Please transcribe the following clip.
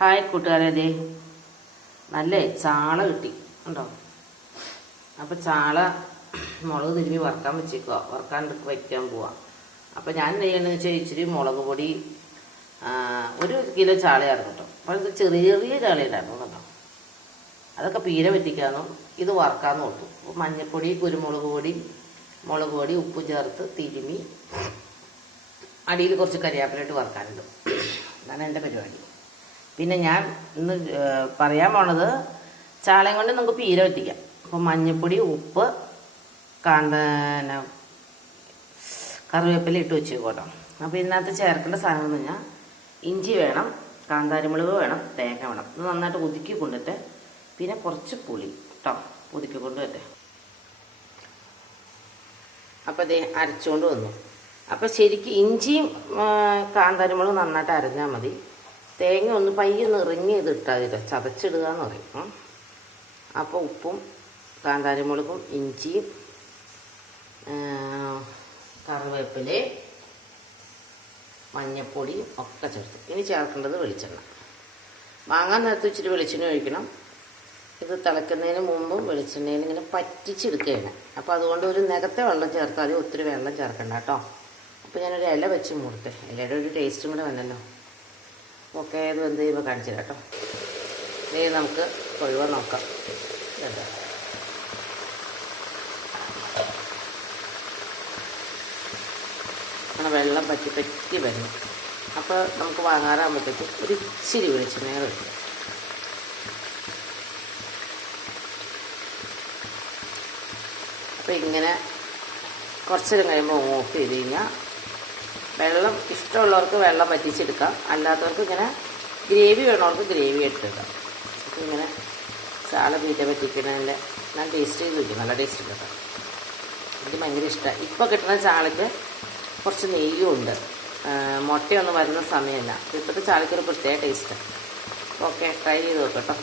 Hi കൂട്ടുകാരെ, ദേ നല്ല ചാള കിട്ടി ഉണ്ടോ. അപ്പം ചാള മുളക് തിരുമ്മി വറുക്കാൻ വെച്ചേക്കുക, വറുക്കാൻ വയ്ക്കാൻ പോവാം. അപ്പം ഞാൻ ചെയ്യണമെന്ന് വെച്ചാൽ ഇച്ചിരി മുളക് പൊടി 1 കിലോ ചാളയായിരുന്നു കേട്ടോ. അപ്പോൾ ഇത് ചെറിയ ചെറിയ ചാളയുണ്ടായിരുന്നു കേട്ടോ. അതൊക്കെ പീര പറ്റിക്കാമെന്നും ഇത് വറുക്കാമെന്ന് ഓർത്തു. അപ്പോൾ മഞ്ഞൾപ്പൊടി, കുരുമുളക് പൊടി, മുളക് പൊടി, ഉപ്പ് ചേർത്ത് തിരുമ്മി അടിയിൽ കുറച്ച് കരിയാപ്പിലിട്ട് വറുക്കാനുണ്ട്. അതാണ് എൻ്റെ പരിപാടി. പിന്നെ ഞാൻ ഇന്ന് പറയാൻ പോണത് ചാളയും കൊണ്ട് നമുക്ക് പീര പറ്റിക്കാം. അപ്പോൾ മഞ്ഞൾപ്പൊടി, ഉപ്പ്, കറിവേപ്പില ഇട്ട് വെച്ചേക്കോട്ടോ. അപ്പോൾ ഇതിനകത്ത് ചേർക്കേണ്ട സാധനം എന്ന് പറഞ്ഞാൽ ഇഞ്ചി വേണം, കാന്താരിമുളക് വേണം, തേങ്ങ വേണം. ഇത് നന്നായിട്ട് ഒതുക്കി കൊണ്ടിട്ട് പിന്നെ കുറച്ച് പുളി കേട്ടോ, ഒതുക്കി കൊണ്ടുവരട്ടെ. അപ്പോൾ ഇത് അരച്ചുകൊണ്ട് വന്നു. അപ്പോൾ ശരിക്കും ഇഞ്ചിയും കാന്താരിമുളകും നന്നായിട്ട് അരഞ്ഞാൽ മതി. തേങ്ങ ഒന്ന് പയ്യൊന്ന് ഇറങ്ങി ഇട്ടാൽ ചതച്ചിടുക എന്ന് പറയും. അപ്പോൾ ഉപ്പും കാന്താരിമുളകും ഇഞ്ചിയും കറിവേപ്പില, മഞ്ഞപ്പൊടിയും ഒക്കെ ചേർത്ത് ഇനി ചേർക്കേണ്ടത് വെളിച്ചെണ്ണ. വാങ്ങാൻ നേരത്ത് ഇച്ചിരി വെളിച്ചെണ്ണ ഒഴിക്കണം. ഇത് തിളയ്ക്കുന്നതിന് മുമ്പും വെളിച്ചെണ്ണയിൽ ഇങ്ങനെ പറ്റിച്ചെടുക്കുകയാണ്. അപ്പോൾ അതുകൊണ്ട് ഒരു നികത്തെ വെള്ളം ചേർത്താൽ ഒത്തിരി വെള്ളം ചേർക്കണ്ട കേട്ടോ. അപ്പോൾ ഞാനൊരു ഇല വെച്ച് മൂടട്ടെ, ഇലയുടെ ഒരു ടേസ്റ്റും കൂടെ വന്നല്ലോ. ഓക്കെ, ഇത് വെന്ത് കഴിയുമ്പോൾ കാണിച്ചു തരാം കേട്ടോ. ഇനി നമുക്ക് കൊഴുവ നോക്കാം. അങ്ങനെ വെള്ളം പറ്റി വരണം. അപ്പോൾ നമുക്ക് വാങ്ങാറാകുമ്പോഴത്തേക്ക് ഒരു ഇച്ചിരി വെളിച്ചെണ്ണ കിട്ടും. അപ്പോൾ ഇങ്ങനെ കുറച്ച് നേരം കഴിയുമ്പോൾ ഓഫ് ചെയ്ത് കഴിഞ്ഞാൽ വെള്ളം ഇഷ്ടമുള്ളവർക്ക് വെള്ളം വറ്റിച്ചെടുക്കാം, അല്ലാത്തവർക്ക് ഇങ്ങനെ ഗ്രേവി വേണവർക്ക് ഗ്രേവി എടുത്തെടുക്കാം. അപ്പോൾ ഇങ്ങനെ ചാള പീര പറ്റിക്കുന്നതിൻ്റെ ഞാൻ ടേസ്റ്റ് ചെയ്ത് വയ്ക്കും, നല്ല ടേസ്റ്റ് കേട്ടോ. എനിക്ക് ഭയങ്കര ഇഷ്ടമാണ്. ഇപ്പോൾ കിട്ടുന്ന ചാളയ്ക്ക് കുറച്ച് നെയ്യും ഉണ്ട്, മുട്ടയൊന്നും വരുന്ന സമയമല്ല. ഇപ്പോഴത്തെ ചാളയ്ക്കൊരു പ്രത്യേക ടേസ്റ്റാണ്. ഓക്കെ, ട്രൈ ചെയ്ത് നോക്കാം കേട്ടോ.